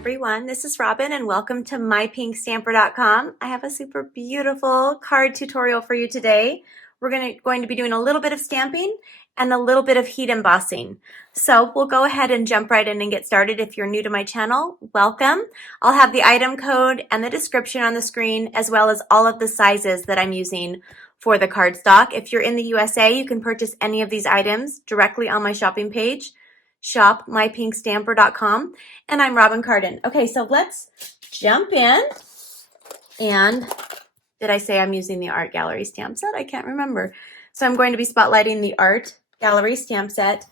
everyone, this is Robyn and welcome to mypinkstamper.com. I have a super beautiful card tutorial for you today. We're going to be doing a little bit of stamping and a little bit of heat embossing. So we'll go ahead and jump right in and get started. If you're new to my channel, welcome. I'll have the item code and the description on the screen, as well as all of the sizes that I'm using for the cardstock. If you're in the USA, you can purchase any of these items directly on my shopping page, shop.mypinkstamper.com, and I'm Robyn Cardin. Okay, so let's jump in. And did I say I'm using the Art Gallery stamp set? I can't remember. So I'm going to be spotlighting the Art Gallery stamp set,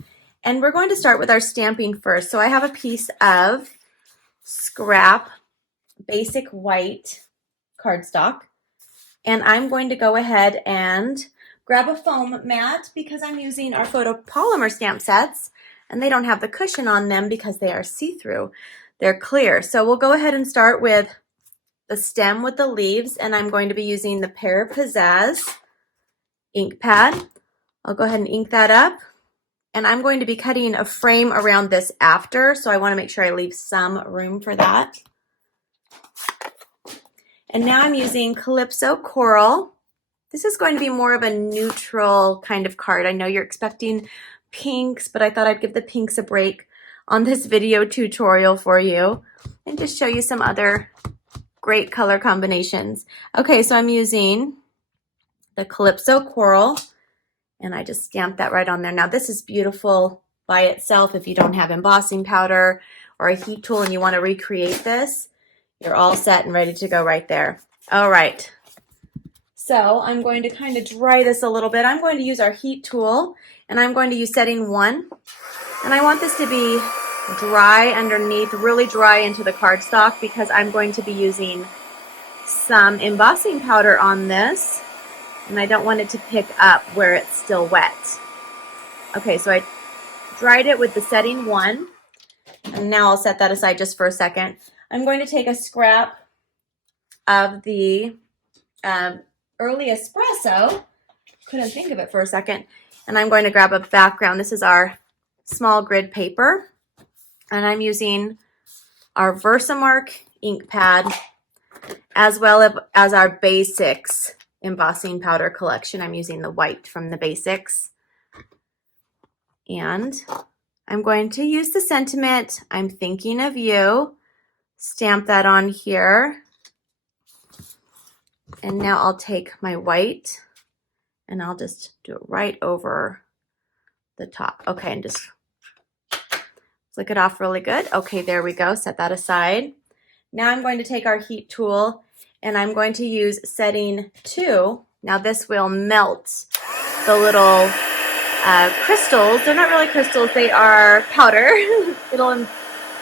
and we're going to start with our stamping first. So I have a piece of scrap basic white cardstock, and I'm going to go ahead and grab a foam mat because I'm using our photopolymer stamp sets, and they don't have the cushion on them because they are see-through. They're clear. So we'll go ahead and start with the stem with the leaves, and I'm going to be using the Pear Pizzazz Ink Pad. I'll go ahead and ink that up, and I'm going to be cutting a frame around this after, so I want to make sure I leave some room for that. And now I'm using Calypso Coral. This is going to be more of a neutral kind of card. I know you're expecting pinks, but I thought I'd give the pinks a break on this video tutorial for you and just show you some other great color combinations. Okay, so I'm using the Calypso Coral, and I just stamped that right on there. Now this is beautiful by itself. If you don't have embossing powder or a heat tool and you want to recreate this, you're all set and ready to go right there. All right. So I'm going to kind of dry this a little bit. I'm going to use our heat tool, and I'm going to use setting 1. And I want this to be dry underneath, really dry into the cardstock, because I'm going to be using some embossing powder on this, and I don't want it to pick up where it's still wet. Okay, so I dried it with the setting 1, and now I'll set that aside just for a second. I'm going to take a scrap of the early Espresso, couldn't think of it for a second, and I'm going to grab a background. This is our small grid paper, and I'm using our Versamark Ink Pad as well as our Basics embossing powder collection. I'm using the white from the Basics, and I'm going to use the sentiment, "I'm thinking of you," stamp that on here. And now I'll take my white and I'll just do it right over the top. Okay, and just flick it off really good. Okay, there we go. Set that aside. Now I'm going to take our heat tool and I'm going to use setting 2. Now this will melt the little crystals. They're not really crystals, they are powder. It'll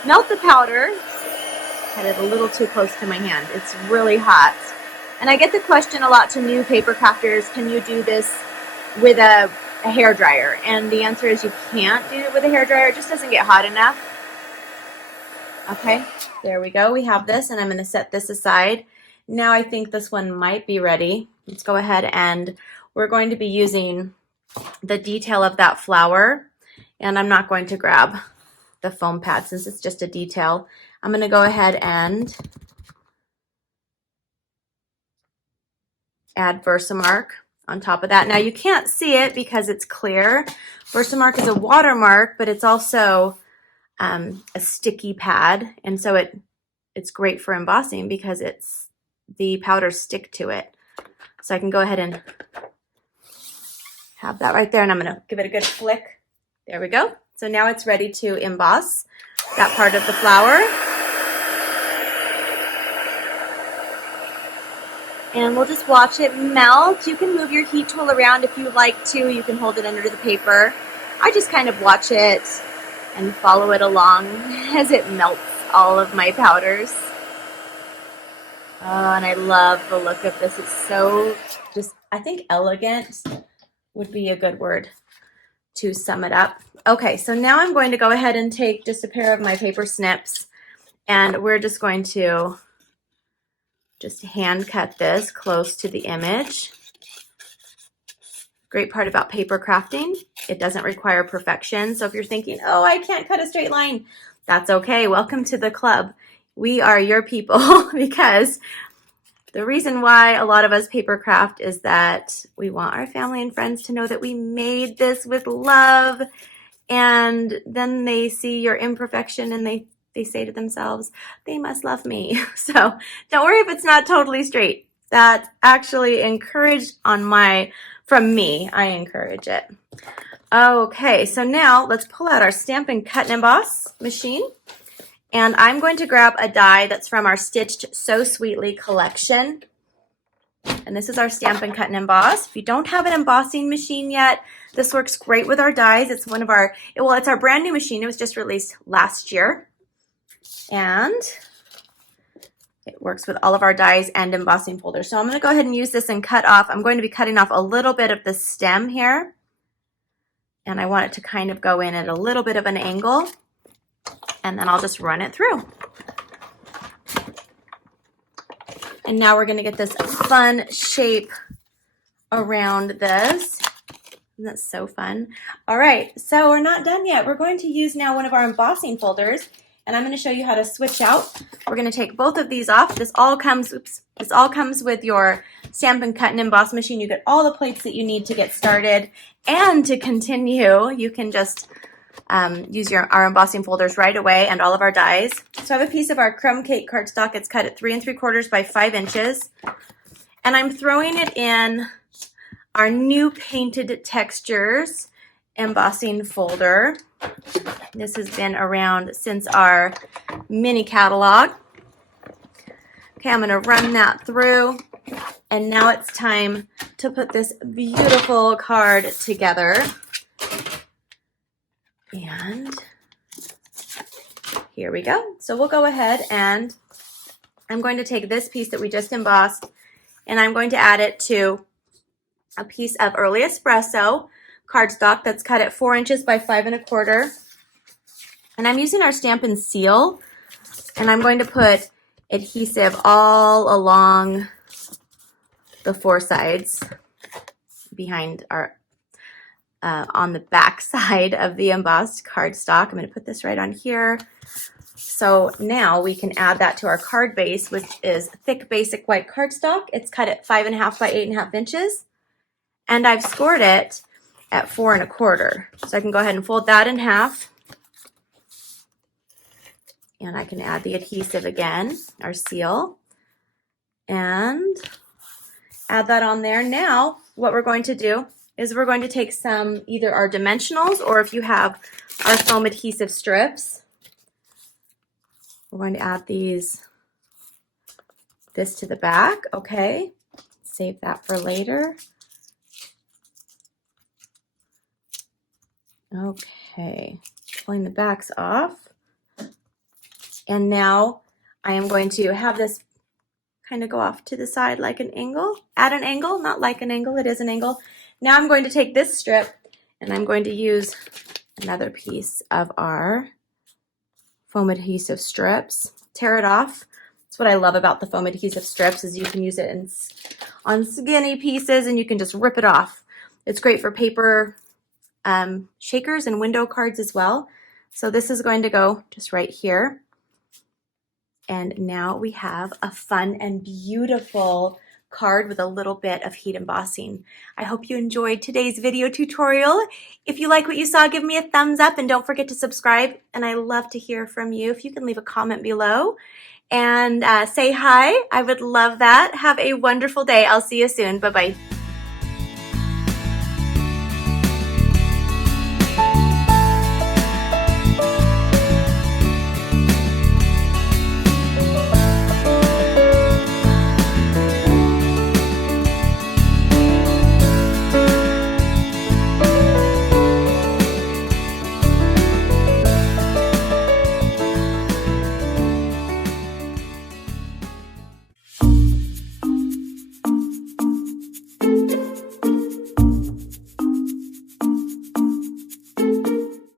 melt the powder. Had it a little too close to my hand. It's really hot. And I get the question a lot to new paper crafters, can you do this with a hair dryer? And the answer is you can't do it with a hair dryer. It just doesn't get hot enough. Okay, there we go. We have this, and I'm going to set this aside. Now I think this one might be ready. Let's go ahead, and we're going to be using the detail of that flower. And I'm not going to grab the foam pad since it's just a detail. I'm going to go ahead and add Versamark on top of that. Now you can't see it because it's clear. Versamark is a watermark, but it's also a sticky pad, and so it's great for embossing because the powders stick to it. So I can go ahead and have that right there, and I'm going to give it a good flick. There we go. So now it's ready to emboss that part of the flower. And we'll just watch it melt. You can move your heat tool around if you like to. You can hold it under the paper. I just kind of watch it and follow it along as it melts all of my powders. Oh, and I love the look of this. It's so I think elegant would be a good word to sum it up. Okay, so now I'm going to go ahead and take just a pair of my paper snips, and we're just going to just hand cut this close to the image. Great part about paper crafting, it doesn't require perfection. So if you're thinking, oh, I can't cut a straight line, that's okay. Welcome to the club. we are your people because the reason why a lot of us paper craft is that we want our family and friends to know that we made this with love, and then they see your imperfection and they say to themselves, they must love me. So don't worry if it's not totally straight. That's actually encouraged from me. I encourage it. Okay, so now let's pull out our Stampin' Cut and Emboss machine. And I'm going to grab a die that's from our Stitched So Sweetly collection. And this is our Stampin' Cut and Emboss. If you don't have an embossing machine yet, this works great with our dies. It's it's our brand new machine. It was just released last year. And it works with all of our dies and embossing folders. So I'm going to go ahead and use this and cut off. I'm going to be cutting off a little bit of the stem here. And I want it to kind of go in at a little bit of an angle. And then I'll just run it through. And now we're going to get this fun shape around this. Isn't that so fun? All right, so we're not done yet. We're going to use now one of our embossing folders, and I'm going to show you how to switch out. We're going to take both of these off. This all comes with your Stampin' Cut and Emboss machine. You get all the plates that you need to get started, and to continue, you can just use our embossing folders right away and all of our dies. So I have a piece of our crumb cake cardstock. It's cut at 3 3/4 by 5 inches, and I'm throwing it in our new Painted Textures embossing folder. This has been around since our mini catalog. Okay, I'm going to run that through, and now it's time to put this beautiful card together. And here we go. So we'll go ahead, and I'm going to take this piece that we just embossed, and I'm going to add it to a piece of early espresso cardstock that's cut at 4 inches by 5 1/4. And I'm using our Stampin' Seal, and I'm going to put adhesive all along the 4 sides behind our on the back side of the embossed cardstock. I'm going to put this right on here. So now we can add that to our card base, which is thick basic white cardstock. It's cut at 5 1/2 by 8 1/2 inches. And I've scored it at 4 1/4. So I can go ahead and fold that in half. And I can add the adhesive again, our seal, and add that on there. Now, what we're going to do is we're going to take some, either our dimensionals, or if you have our foam adhesive strips, we're going to add this to the back. Okay, save that for later. Okay, pulling the backs off. And now I am going to have this kind of go off to the side like an angle, at an angle, not like an angle, it is an angle. Now I'm going to take this strip, and I'm going to use another piece of our foam adhesive strips, tear it off. That's what I love about the foam adhesive strips, is you can use it on skinny pieces, and you can just rip it off. It's great for paper shakers and window cards as well. So this is going to go just right here. And now we have a fun and beautiful card with a little bit of heat embossing. I hope you enjoyed today's video tutorial. If you like what you saw, give me a thumbs up, and don't forget to subscribe. And I love to hear from you. If you can leave a comment below and say hi, I would love that. Have a wonderful day. I'll see you soon. Bye-bye.